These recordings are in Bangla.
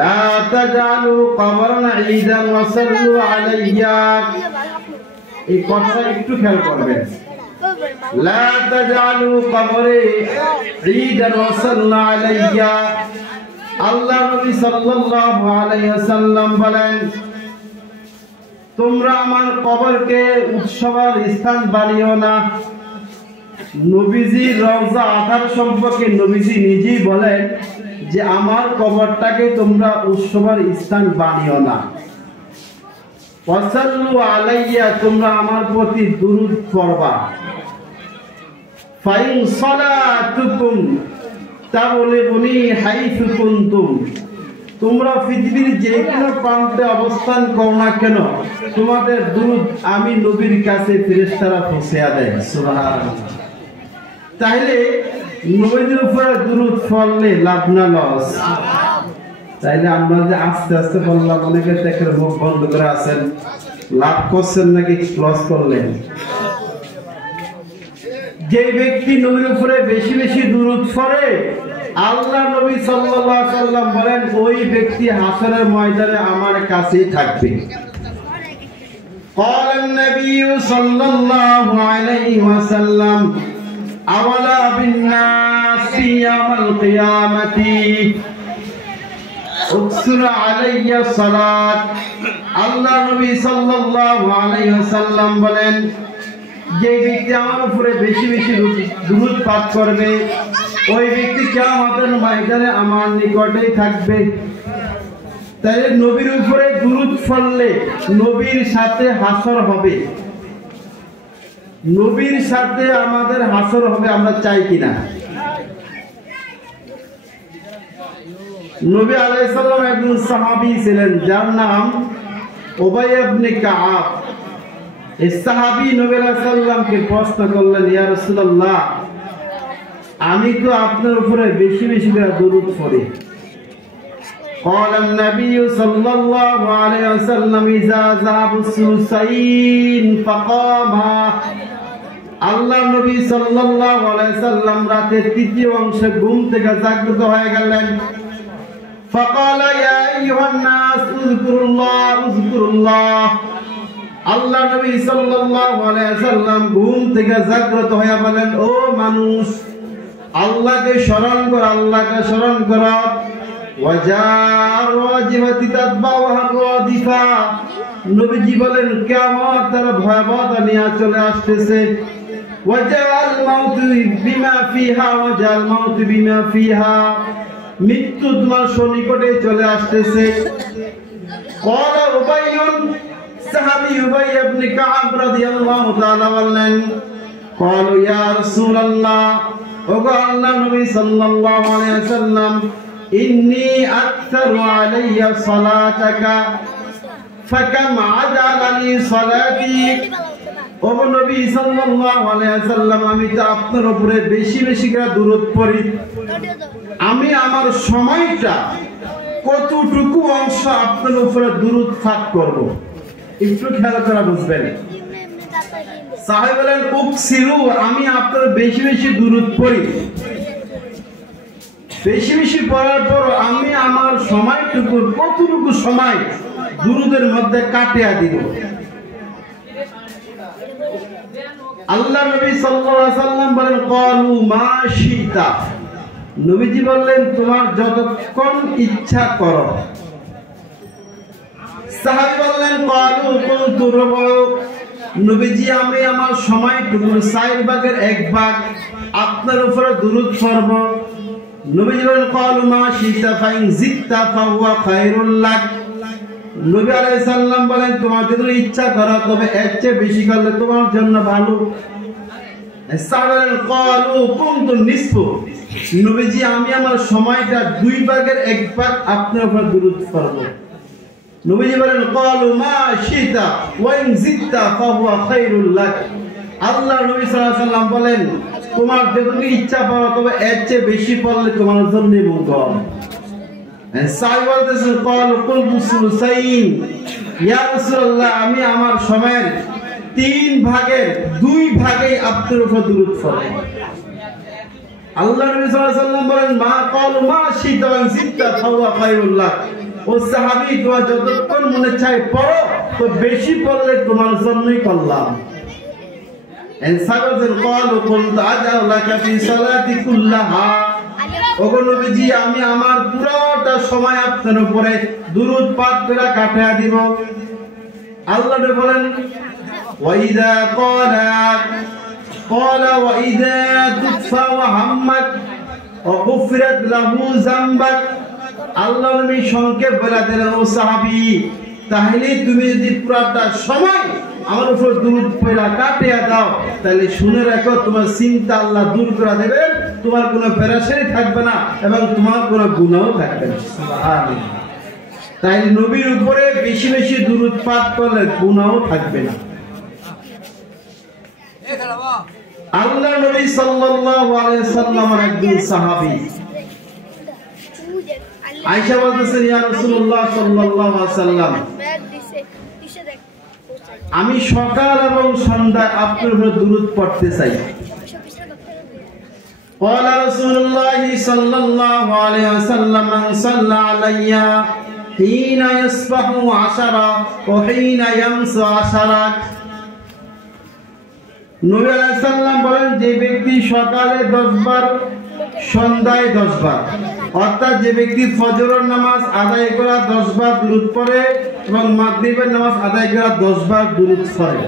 লা তাজালু কবরনা ঈদান ওয়া সাল্লু আলাইয়া। এই কথাটা একটু খেয়াল করবেন। লা তাজালু কবরে ঈদান ওয়া সাল্লু আলাইয়া। আল্লাহ নবী সাল্লাল্লাহু আলাইহি ওয়াসাল্লাম বলেন, তোমরা আমার কবরকে উৎসবের স্থান বানিও না। নবীজি রওজা আথার সম্পর্কে নবীজি নিজেই বলেন যে আমার কবরটাকে তোমরা উৎসবের স্থান বানিও না। ওয়াসাল্লু আলাইয়া, তোমরা আমার প্রতি দুরূদ পড়বা। ফাইন সালাতুকুম তাবলিগুনি হাইসু কুনতুম, তোমরা পৃথিবীর যে কোনো প্রান্তে অবস্থান করো না কেন, তোমাদের দুরূদ আমি নবীর কাছে ফেরেশতারা পৌঁছে দেয়। সুবহানাল্লাহ। তাহলে নবীর উপরে দুরূদ পড়লে লাভ না লস? তাইলে আমরা যে আস্তে আস্তে বললাম, অনেকে দেখেন মুখ বন্ধ করে আছেন, লাভ করছেন নাকি লস করলেন? যে ব্যক্তি নবীর উপরে বেশি বেশি দুরূদ পড়ে, আল্লাহ নবী সাল্লাল্লাহু আলাইহি ওয়াসাল্লাম বলেন ওই ব্যক্তি হাসরের ময়দানে আমার কাছেই থাকবে। قال النبي صلى الله عليه وسلم أولا بالناس يوم القيامة اكثر علي الصلاة। আল্লাহ নবী সাল্লাল্লাহু আলাইহি ওয়াসাল্লাম বলেন, যে ব্যক্তি আমার উপরে বেশি বেশি দুরূদ পাঠ করবে, ওই ব্যক্তি কিয়ামতের ময়দানে আমার নিকটেই থাকবে। তাই নবীর উপরে দুরূদ পড়লে নবীর সাথে হাসর হবে, নবীর সাথে আমাদের হাসর হবে। আমরা চাই কিনা? নবী আলাইহিস সালাম একজন সাহাবী ছিলেন, যার নাম উবাই ইবনে কাআব। এই সাহাবী নবী আলাইহিস সালামকে প্রশ্ন করলেন, ইয়া রাসূলুল্লাহ, আমি তো আপনার উপরে বেশি বেশি করে দুরূদ পড়ি। قال النبي صلى الله عليه وسلم إذا ذهب الثلثين فقاما। আল্লাহ নবী সাল্লাল্লাহু আলাইহি সাল্লাম রাতের তৃতীয় অংশে ঘুম থেকে জাগ্রত হয়ে গেলেন। فقال يا أيها الناس اذكروا الله اذكروا الله। আল্লাহ নবী সাল্লাল্লাহু আলাইহি সাল্লাম ঘুম থেকে জাগ্রত হয়ে বলেন, ও মানুষ, আল্লাহকে স্মরণ করো, আল্লাহকে স্মরণ করো। ওয়াজার ওয়াজিবাতি তাতবাউহা রাদিফা। নবীজি বলেন কিয়ামত তার ভয়াবহতা নিয়ে চলে আসতেছে। ওয়াজাল মাউতু বিমা ফিহা ওয়াজাল মাউতু বিমা ফিহা। মৃত্যু তোমার সন্নিকটে চলে আসতেছে। ক্বালা উবাইয়ুন, সাহাবী উবাই ইবনে কাআব রাদিয়াল্লাহু তাআলা বললেন, ক্বালু ইয়া রাসূলুল্লাহ, ওগো আল্লাহর নবী সাল্লাল্লাহু আলাইহি ওয়াসাল্লাম, ইন্নী আকসারু আলাইয়া সালাতাকা ফাকাম আদালানি সালাতি। ও নবী সাল্লাল্লাহু আলাইহি ওয়াসাল্লাম, আমি তো আপনার উপরে বেশি বেশি করে দুরূদ পড়ি, আমি আমার সময়টা কতটুকু অংশ আপনার উপরে দুরূদ পাঠ করব, একটু খেয়াল করে বুঝবেন। সাহাবী বলেন, উকসিরু, আমি আপনার বেশি বেশি দুরূদ পড়ি। বেশি বেশি পড়ার পর আমি আমার সময়টুকু কতটুকু সময় দুরূদের মধ্যে কাটিয়ে দিব। আল্লাহ নবী সাল্লাল্লাহু আলাইহি ওয়াসাল্লাম বলেন, ক্বালু মা শিতা। নবীজি বললেন, তোমার যতক্ষণ ইচ্ছা করো। সাহাবী বললেন, ক্বালু কুনতু রুবু। নবীজি, আমি আমার সময়টুকু 4 ভাগের 1 ভাগ আপনার উপরে দুরূদ পড়ব। নবীজি বলেন, ক্বালু মা শিতা ফাইন জিদতা ফাহুয়া খায়রুল লাক। নবী আলাইহিস সালাম বলেন, তোমার যদি ইচ্ছা করো তবে এর চেয়ে বেশি করলে তোমার জন্য ভালো। সাহাবীরা ক্বালু কুনতু নিসফু। নবীজি, আমি আমার সময়টা 2 ভাগের 1 ভাগ আপনার উপর দুরূদ পড়ব। নবীজি বলেন, ক্বালু মা শিতা ওয়া ইন জিদতা ফাহুয়া খায়রুল লাক। আল্লাহ নবী সাল্লাল্লাহু আলাইহি ওয়াসাল্লাম বলেন, তোমার যদি ইচ্ছা পাও তবে এর চেয়ে বেশি পড়লে তোমার জন্য মঙ্গল। সাহাবী বলতেছেন, ক্বালু কুনতু সুলুসাইন। ইয়া রাসূলুল্লাহ, আমি আমার সময়ের 3 ভাগের 2 ভাগেই আপনার উপর দুরূদ পড়ব। আল্লাহ নবী সাল্লাল্লাহু আলাইহি ওয়াসাল্লাম বলেন মা ক্বালু মা শিতা জিত্তা ফাওয়া খায়রুল লাক। ও সাহাবী তোমরা যতক্ষণ মনে চায় পড়ো, তো বেশি পড়লে তোমার জন্যই কল্যাণ। এনসারজন ক্বালু কুনতু আজআউ লাকা ফি সালাতি কুল্লাহা। ওগো নবীজি আমি আমার পুরোটা সময় আপনার উপরে দুরূদ পাঠ করে কাটিয়ে দিব। আল্লাহ নবী বলেন ওয়াইদা ক্বালা ওয়াইদা তুফা ওয়া হাম্মাত ওয়া গুফিরাত লাহু যামবাক। আল্লাহ নবী সংক্ষেপ বলে দিলেন ও সাহাবী, তাহলে তুমি যদি পুরোটা সময় আমার উপর দুরূদ পড়া কাটিয়ে দাও, তাহলে শুনে রাখো তোমার চিন্তা আল্লাহ দূর করে দেবেন, তোমার কোনো পেরেশানি থাকবে না এবং তোমার কোনো গুনাহও থাকবে না। সুবহানাল্লাহ। তাই নবীর উপরে বেশি বেশি দুরূদ পাঠ করলে গুনাহও থাকবে না। আল্লাহ নবী সাল্লাল্লাহু আলাইহি ওয়াসাল্লামের একজন সাহাবী আয়েশা বলতেছেন ইয়া রাসূলুল্লাহ সাল্লাল্লাহু আলাইহি ওয়াসাল্লাম, আমি সকাল এবং সন্ধ্যায় আপনার উপর দুরূদ পড়তে চাই। قال رسول الله صلى الله عليه وسلم من صلى علي حين يصبح 10 وحين يمسي 10। নবী আলাইহিস সালাম বলেন যে ব্যক্তি সকালে 10 বার সন্ধ্যায় 10 বার, অর্থাৎ যে ব্যক্তি ফজরের নামাজ আদায় করা 10 বার দুরূদ পড়ে এবং মাগরিবের নামাজ আদায় করা 10 বার দুরূদ পড়ে,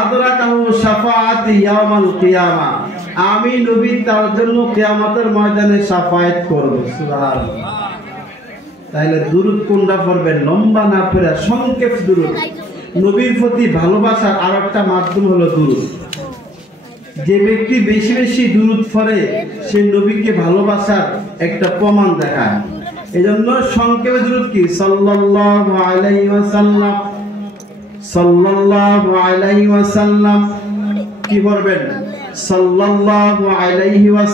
আদরাকাহু শাফাআতি ইয়াউমাল কিয়ামা, আমি নবী তার জন্য কিয়ামতের ময়দানে শাফায়াত করব। সুবহানাল্লাহ। তাইলে দুরূদ কোনটা পড়বেন? লম্বা না পড়ে সংক্ষেপ দুরূদ। নবীর প্রতি ভালোবাসার আরেকটা মাধ্যম হলো দুরূদ। যে ব্যক্তি বেশি বেশি দুরূদ পড়ে সে নবীকে ভালোবাসার একটা প্রমাণ দেখায়। এজন্য সংক্ষেপে দুরূদ কি? সাল্লাল্লাহু আলাইহি ওয়াসাল্লাম, সাল্লাল্লাহু আলাইহি ওয়াসাল্লাম। কি পড়বেন? সাল্লাল্লাহু আলাইহি ওয়াসাল্লাম।